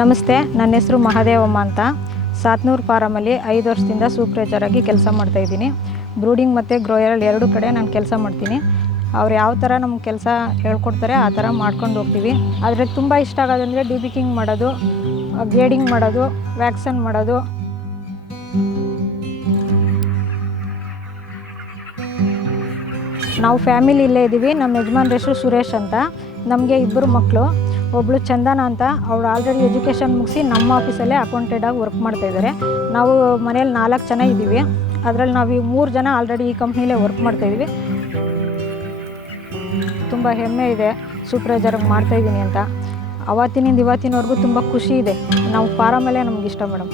ನಮಸ್ತೆ, ನನ್ನ ಹೆಸರು ಮಹಾದೇವಮ್ಮ ಅಂತ. ಸಾತ್ನೂರು ಫಾರಮಲ್ಲಿ 5 ವರ್ಷದಿಂದ ಸೂಪರ್ವೈಸರಾಗಿ ಕೆಲಸ ಮಾಡ್ತಾಯಿದ್ದೀನಿ. ಬ್ರೂಡಿಂಗ್ ಮತ್ತು ಗ್ರೋಯರಲ್ಲಿ 2 ಕಡೆ ನಾನು ಕೆಲಸ ಮಾಡ್ತೀನಿ. ಅವ್ರು ಯಾವ ಥರ ನಮ್ಗೆ ಕೆಲಸ ಹೇಳ್ಕೊಡ್ತಾರೆ ಆ ಥರ ಮಾಡ್ಕೊಂಡು ಹೋಗ್ತೀವಿ. ಆದರೆ ತುಂಬ ಇಷ್ಟ ಆಗೋದಂದರೆ ಡಿಬಿಕಿಂಗ್ ಮಾಡೋದು, ಗ್ರೇಡಿಂಗ್ ಮಾಡೋದು, ವ್ಯಾಕ್ಸನ್ ಮಾಡೋದು. ನಾವು ಫ್ಯಾಮಿಲಿ ಇಲ್ಲೇ ಇದ್ದೀವಿ. ನಮ್ಮ ಯಜಮಾನ್ರ ಹೆಸರು ಸುರೇಶ್ ಅಂತ. ನಮಗೆ 2 ಮಕ್ಕಳು. ಒಬ್ಬಳು ಚಂದನ ಅಂತ, ಅವಳು ಆಲ್ರೆಡಿ ಎಜುಕೇಷನ್ ಮುಗಿಸಿ ನಮ್ಮ ಆಫೀಸಲ್ಲೇ ಅಕೌಂಟೆಂಟಾಗಿ ವರ್ಕ್ ಮಾಡ್ತಾಯಿದ್ದಾರೆ. ನಾವು ಮನೇಲಿ 4 ಜನ ಇದ್ದೀವಿ. ಅದರಲ್ಲಿ ನಾವು 3 ಜನ ಆಲ್ರೆಡಿ ಈ ಕಂಪ್ನಿಲೇ ವರ್ಕ್ ಮಾಡ್ತಾಯಿದ್ದೀವಿ. ತುಂಬ ಹೆಮ್ಮೆ ಇದೆ ಸೂಪರ್ವೈಸರಾಗಿ ಮಾಡ್ತಾಯಿದ್ದೀನಿ ಅಂತ. ಅವತ್ತಿನಿಂದ ಇವತ್ತಿನವರೆಗೂ ತುಂಬ ಖುಷಿ ಇದೆ. ನಾವು ಫಾರಮಲ್ಲೇ ನಮ್ಗೆ ಇಷ್ಟ ಮೇಡಮ್.